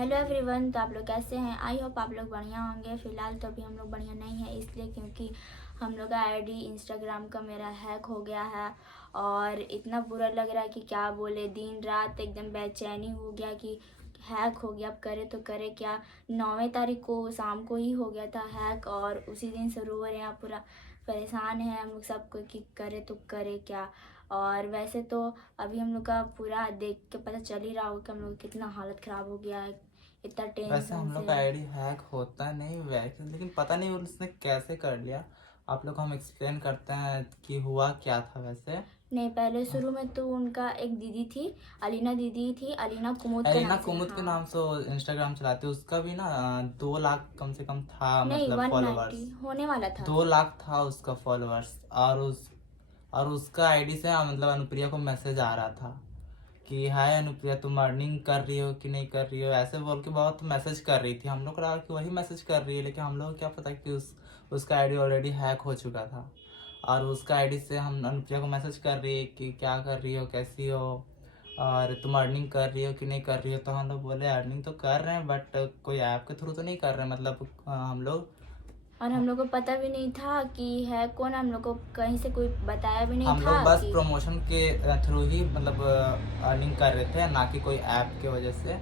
Hello everyone. तो आप लोग कैसे हैं? आई होप आप लोग बढ़िया होंगे। फ़िलहाल तो अभी हम लोग बढ़िया नहीं है, इसलिए क्योंकि हम लोग का आईडी इंस्टाग्राम का मेरा हैक हो गया है और इतना बुरा लग रहा है कि क्या बोले। दिन रात एकदम बेचैनी हो गया कि हैक हो गया, अब करे तो करे क्या। 9 तारीख को शाम को ही हो गया था हैक और उसी दिन से रो रहे हैं, पूरा परेशान है हम लोग सबको कि करे तो करे क्या। और वैसे तो अभी हम लोग का पूरा देख के पता चल ही रहा होगा कि हम लोग कितना हालत ख़राब हो गया है, इतना वैसे टेंशन हम लोग से। का आईडी हैक होता नहीं वैसे, लेकिन पता नहीं उसने कैसे कर लिया। आप लोग को हम एक्सप्लेन करते हैं कि हुआ क्या था वैसे। नहीं, पहले शुरू में तो उनका एक दीदी थी, अलीना दीदी थी, अलीना कुमुद के एलिना नाम से। कुमुद के हाँ, नाम से इंस्टाग्राम चलाते, उसका भी ना 2 लाख कम से कम था, नहीं, मतलब 190 फॉलोअर्स। होने वाला था। 2 लाख था उसका फॉलोअर्स। और उसका आईडी से मतलब अनुप्रिया को मैसेज आ रहा था कि हाय अनुप्रिया, तुम अर्निंग कर रही हो कि नहीं कर रही हो, ऐसे बोल के बहुत मैसेज कर रही थी। हम लोग को लगा कि वही मैसेज कर रही है, लेकिन हम लोग को क्या पता कि उसका आईडी ऑलरेडी हैक हो चुका था। और उसका आईडी से हम अनुप्रिया को मैसेज कर रही है कि क्या कर रही हो, कैसी हो, और तुम अर्निंग कर रही हो कि नहीं कर रही हो। तो हम लोग बोले अर्निंग तो कर रहे हैं, बट कोई ऐप के थ्रू तो नहीं कर रहे हैं, मतलब हम लोग और हम लोग को पता भी नहीं था कि है कौन, हम लोग को कहीं से कोई बताया भी नहीं हम लोग था बस कि। प्रमोशन के थ्रू ही मतलब अर्निंग कर रहे थे, ना कि कोई ऐप के वजह से।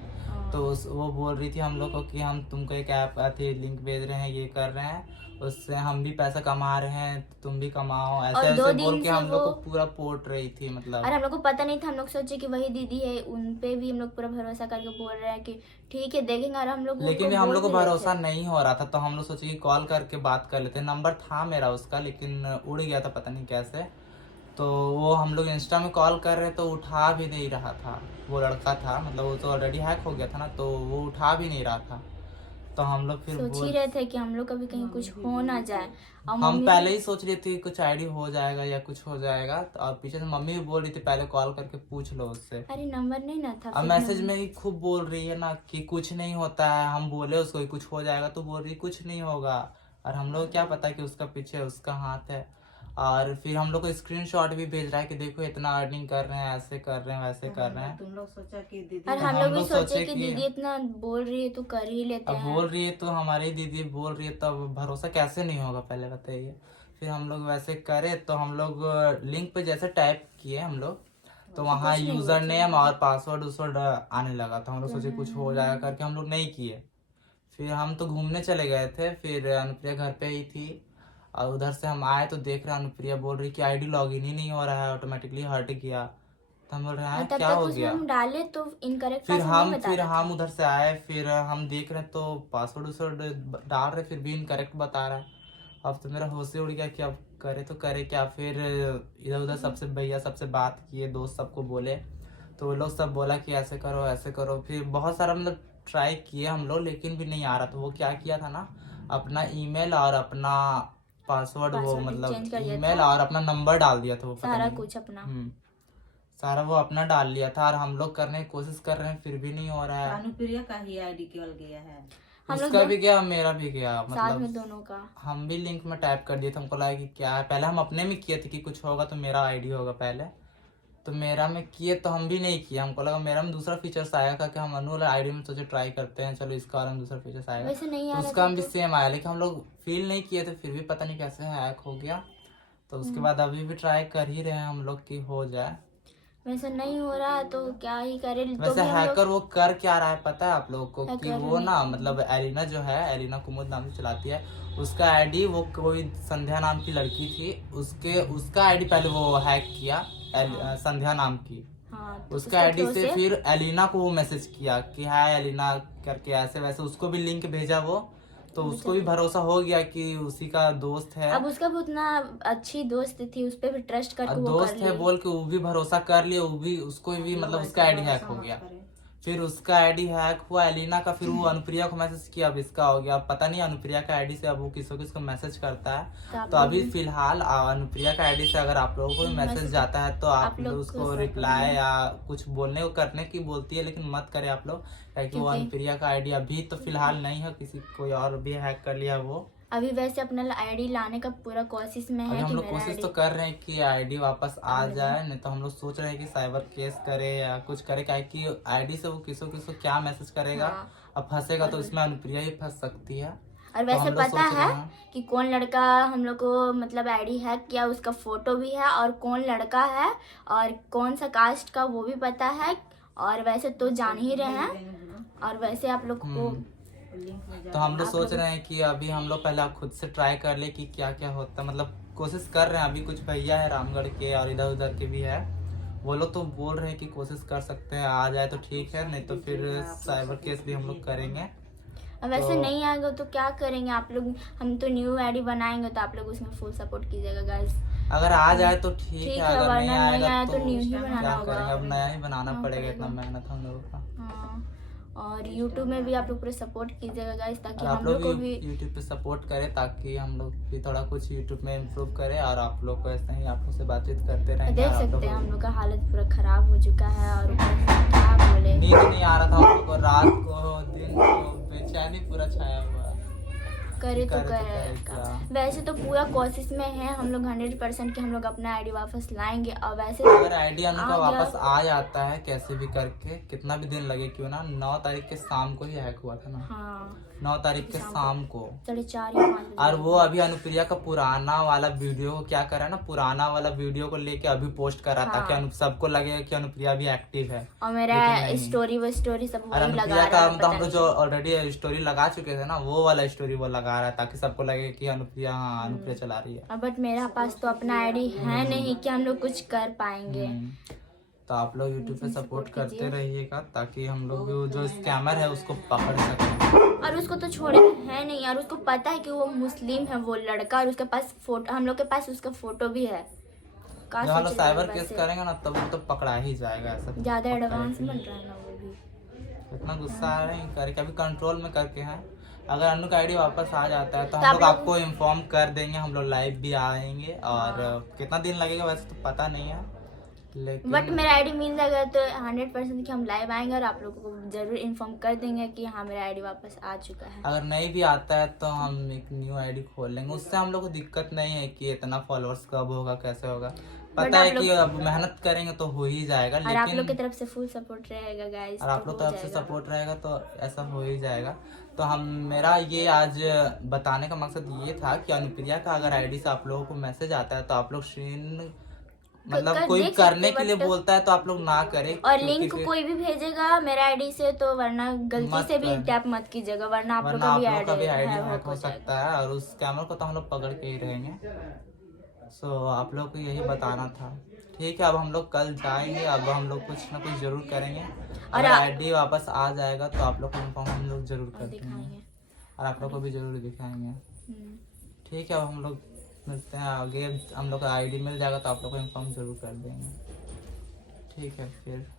तो हाँ। वो बोल रही थी हम लोग को कि हम तुमको एक ऐप आती लिंक भेज रहे हैं, ये कर रहे हैं, उससे हम भी पैसा कमा रहे हैं, तुम भी कमाओ, ऐसे और दो ऐसे बोल दिन के से हम वो, लोग को पूरा पोट रही थी और मतलब। हम लोग को पता नहीं था। हम लोग सोचे कि वही दीदी है, उन पे भी हम लोग पूरा भरोसा करके बोल रहे हैं कि ठीक है देखेंगे, और हम लोग लेकिन उनको भी हम बोल लोग को भी रहे भरोसा थे। नहीं हो रहा था, तो हम लोग सोचे कि कॉल करके बात कर लेते। नंबर था मेरा उसका, लेकिन उड़ गया था पता नहीं कैसे। तो वो हम लोग इंस्टा में कॉल कर रहे तो उठा भी नहीं रहा था। वो लड़का था, मतलब वो तो ऑलरेडी हैक हो गया था ना, तो वो उठा भी नहीं रहा था। तो हम लोग फिर सोच ही बोल रहे थे कि हम लोग कभी कहीं कुछ हो ना जाए। और हम मम्मी भी। पहले ही सोच रहे थे कि कुछ आईडी हो जाएगा या कुछ हो जाएगा, तो और पीछे से मम्मी भी बोल रही थी पहले कॉल करके पूछ लो उससे। अरे नंबर नहीं ना था, अब फिर मैसेज में ही खूब बोल रही है ना कि कुछ नहीं होता है। हम बोले उसको कि कुछ हो जाएगा, तो बोल रही कुछ नहीं होगा। और हम लोग क्या पता कि उसका पीछे उसका हाथ है। और फिर हम लोग को स्क्रीनशॉट भी भेज रहा है कि देखो इतना अर्निंग कर रहे हैं, ऐसे कर रहे हैं, वैसे कर रहे हैं। तुम लोग सोचा कि दीदी और तो हम हम लोग भी लोग सोचे सोचे कि कि दीदी इतना बोल रही है तो कर ही लेते अब हैं। बोल रही है तो हमारी दीदी बोल रही है, तब भरोसा कैसे नहीं होगा पहले बताइए। फिर हम लोग वैसे करे, तो हम लोग लिंक पे जैसे टाइप किए हम लोग, तो तो वहाँ कुछ नहीं हुआ यूजर था। नेम और पासवर्ड उसवर्ड आने लगा था। हम लोग तो सोचे कुछ हो जाएगा करके हम लोग नहीं किए। फिर हम तो घूमने चले गए थे, फिर अनुप्रिया घर पे ही थी। और उधर से हम आए तो देख रहे अनुप्रिया बोल रही कि आईडी लॉगिन ही नहीं हो रहा है, ऑटोमेटिकली हट गया। तो हम बोल रहे और हैं तब क्या तक हो उसमें गया। हम डाले तो इनकरेक्ट पासवर्ड नहीं बता फिर रहा हम था। उधर से आए, फिर हम देख रहे हैं तो पासवर्ड उसवर्ड डाल रहे, फिर भी इनकरेक्ट बता रहा है। अब तो मेरा होश ही उड़ गया कि अब करे तो करे क्या। फिर इधर उधर सबसे भैया सबसे बात किए, दोस्त सबको बोले, तो वो लोग सब बोला कि ऐसे करो ऐसे करो। फिर बहुत सारा मतलब ट्राई किए हम लोग, लेकिन भी नहीं आ रहा। तो वो क्या किया था ना, अपना ईमेल और अपना पासवर्ड, वो पासवर्ड मतलब चेंज कर दिया ईमेल था, और अपना नंबर डाल दिया था वो, पता सारा नहीं। कुछ अपना। सारा वो अपना डाल लिया था, और हम लोग करने की कोशिश कर रहे हैं फिर भी नहीं हो रहा है। अनुप्रिया का ही आईडी केवल गया है। हम लोग उसका भी गया, मेरा भी गया, साथ मतलब में दोनों का। हम भी लिंक में टाइप कर दिए थे। हमको लगा कि क्या है, पहले हम अपने में किए थे कि कुछ होगा तो मेरा आईडी होगा पहले। तो मेरा में किए तो हम भी नहीं किए, हमको लगा मेरा में दूसरा फीचर्स आएगा कि हम अनु वाला आईडी में सोचे ट्राई करते हैं, चलो इसका और हम दूसरा फीचर्स आएगा। वैसे नहीं तो आ रहा उसका था हम भी तो। सेम आया, लेकिन हम लोग फील नहीं किए थे, फिर भी पता नहीं कैसे हैक हो गया। तो उसके बाद अभी भी ट्राई कर ही रहे हैं हम लोग कि हो जाए। वैसे नहीं हो रहा है तो क्या ही करे, तो वैसे भी हम लोग। हैकर वो कर क्या रहा है पता है आप लोगों को, कि हैकर वो ना नहीं। मतलब एलिना जो है, एलिना कुमुद नाम से चलाती है। उसका आईडी, वो कोई संध्या नाम की लड़की थी, उसका आईडी पहले वो हैक किया, हाँ। संध्या नाम की। हाँ, तो उसका उसके आईडी थ्रू से से। फिर एलिना को वो मैसेज किया कि हाय एलिना करके, ऐसे वैसे उसको भी लिंक भेजा वो। तो अभी उसको भी चलते। भरोसा हो गया कि उसी का दोस्त है। अब उसका भी उतना अच्छी दोस्त थी, उस पर भी ट्रस्ट और करके वो कर दोस्त है ली। बोल के वो भी भरोसा कर लिए, वो भी उसको आप भी लोग मतलब उसका ऐसे आईडी हैक भरोसा हो मत गया। करें। फिर उसका आईडी हैक हुआ एलिना का, फिर वो अनुप्रिया को मैसेज किया, अब इसका हो गया। अब पता नहीं अनुप्रिया का आईडी से अब वो किसको किसको मैसेज करता है। आप तो लोग अभी भी फिलहाल अनुप्रिया का आईडी से अगर आप लोगों को भी मैसेज जाता है तो आप आप लोग को उसको सब रिप्लाई या कुछ बोलने को करने की बोलती है, लेकिन मत करें आप लोग, क्योंकि वो क्योंकि अनुप्रिया का आईडी अभी तो फिलहाल नहीं है, किसी कोई और भी हैक कर लिया वो। अभी वैसे अपना आईडी लाने का पूरा कोशिश में अभी है हम कि लोग मेरा कोशिश आईडी तो कर रहे हैं कि आईडी वापस आ जाए, नहीं तो हम लोग सोच रहे हैं कि साइबर केस करे या कुछ करे, क्या है कि आईडी से वो किसो किसो क्या मैसेज करेगा, हाँ। अब फंसेगा तो इसमें अनुप्रिया ही फंस सकती है। और तो वैसे हम लोग पता सोच रहे है हैं कि कौन लड़का हम लोग को मतलब आईडी हैक किया, उसका फोटो भी है, और कौन लड़का है और कौन सा कास्ट का वो भी पता है। और वैसे तो जान ही रहे हैं, और वैसे आप लोग को लिंक में तो हम लोग आप सोच लोग- रहे हैं कि अभी हम लोग पहले खुद से ट्राई कर ले कि क्या क्या होता है, मतलब कोशिश कर रहे हैं। अभी कुछ भैया है रामगढ़ के और इधर उधर के भी है, वो लोग तो बोल रहे हैं कि कोशिश कर सकते हैं, आ जाए तो ठीक है, नहीं तो फिर साइबर केस भी हम लोग करेंगे। और वैसे तो- नहीं आएगा तो क्या करेंगे आप लोग, हम तो न्यू आईडी बनाएंगे तो आप लोग उसमें फुल सपोर्ट कीजिएगा गाइस। अगर आ जाए तो ठीक ठीक है, है, अगर नहीं वरना नहीं आएगा आया तो तो न्यू ही क्या बनाना होगा। करेंगे, अब नया ही बनाना हाँ, पड़ेगा, इतना पड़ेगा। मेहनत हम लोगों का। हाँ, और यूट्यूब में भी आप लोग पूरे सपोर्ट कीजिएगा गाइस, ताकि और आप हम लोग लोग को भी यूट्यूब पे सपोर्ट करें ताकि हम लोग भी थोड़ा कुछ यूट्यूब में इम्प्रूव करें, और आप लोग को ऐसे ही आप लोग से बातचीत करते रहेंगे। देख और आप लोग सकते हैं को हम लोग का हालत पूरा खराब हो चुका है, और ऊपर से क्या बोले, नींद नहीं आ रहा था हम लोग को, रात को दिन को बेचैनी पूरा छाया हुआ है। करे तो करे करे क्या? वैसे तो पूरा कोशिश में है हम लोग 100% कि हम लोग अपना आईडी वापस लाएंगे। और वैसे अगर आईडी आ उनका गया- वापस आ जाता है कैसे भी करके, कितना भी दिन लगे क्यों ना, 9 तारीख के शाम को ही हैक हुआ था ना, हाँ 9 तारीख के शाम को। 4:30 या 5 और वो अभी अनुप्रिया का पुराना वाला वीडियो को क्या करा ना, पुराना वाला वीडियो को लेके अभी पोस्ट करा हाँ। ताकि सबको लगेगा कि अनुप्रिया भी एक्टिव है। और मेरा लेकिन नहीं। स्टोरी वो स्टोरी सब और वही लगा अनुप्रिया रहा का है, मतलब पता हम लोग नहीं। जो ऑलरेडी स्टोरी लगा चुके थे ना, वो वाला स्टोरी वो लगा रहा है ताकि सबको लगे कि अनुप्रिया, हाँ अनुप्रिया चला रही है। बट मेरा पास तो अपना आईडी है नहीं कि हम लोग कुछ कर पाएंगे। तो आप लोग यूट्यूब पे सपोर्ट सपोर्ट करते कीजिए। रहिएगा ताकि हम लोग भी जो स्कैमर है उसको पकड़ सकें। और उसको तो छोड़े है नहीं, और उसको पता है कि वो मुस्लिम है वो लड़का, और उसके पास फोटो, हम लोग के पास उसका फोटो भी है। का जब हम लोग सोच रहे हो साइबर केस वैसे? करेंगे ना तब वो तो पकड़ा ही जाएगा, ऐसा तो ज्यादा पक्का एडवांस है। बन रहा है ना वो भी। इतना गुस्सा आ रहा है करके, अभी कंट्रोल में करके हैं। अगर अनु का आईडी वापस आ जाता है तो तो हम आप लोग लोग- आपको इन्फॉर्म कर देंगे, हम लोग लाइव भी आएंगे। और कितना दिन लगेगा वैसे तो पता नहीं है, लेकिन बट मेरा आईडी मिल जाएगा तो 100% कि हम लाइव आएंगे और आप लोगों को जरूर इन्फॉर्म कर देंगे कि हाँ मेरा आईडी वापस आ चुका है। अगर नहीं भी आता है तो हम एक न्यू आईडी खोल लेंगे, उससे हम लोग को दिक्कत नहीं है कि इतना फॉलोअर्स कब होगा कैसे होगा, पता आप है कि लोग- अब मेहनत करेंगे तो हो ही जाएगा। और आप लोग की लेकिन तरफ से फुल सपोर्ट रहेगा गाइस, और आप लोग तरफ से सपोर्ट रहेगा तो ऐसा हो ही जाएगा। तो हम मेरा ये आज बताने का मकसद ये था कि अनुप्रिया का अगर आईडी से आप लोगों को मैसेज आता है तो आप लोग सीन मतलब कोई देख करने सकते के लिए बट- बोलता है तो आप लोग ना करें, और क्योंकि लिंक फिर- कोई भी भेजेगा मेरा आईडी से तो वरना गलती मत से भी कर। टैप मत कीजिएगा, वरना आप लोग वरना का आप भी लोग का भी आईडी है हैक हो सकता है, और उस स्कैमर को तो हम लोग पकड़ के ही रहेंगे। सो आप लोग को यही बताना था। ठीक है, अब हम लोग कल जाएंगे, अब हम लोग कुछ ना कुछ जरूर करेंगे। और अगर आईडी वापस आ जाएगा तो आप लोग को इन्फॉर्म हम लोग जरूर कर देंगे, दिखाएंगे। और आप लोग को भी जरूर दिखाएंगे। हम्म। ठीक है, अब हम लोग मिलते हैं आगे, हम लोग का आईडी मिल जाएगा तो आप लोग को इन्फॉर्म जरूर कर देंगे। ठीक है फिर।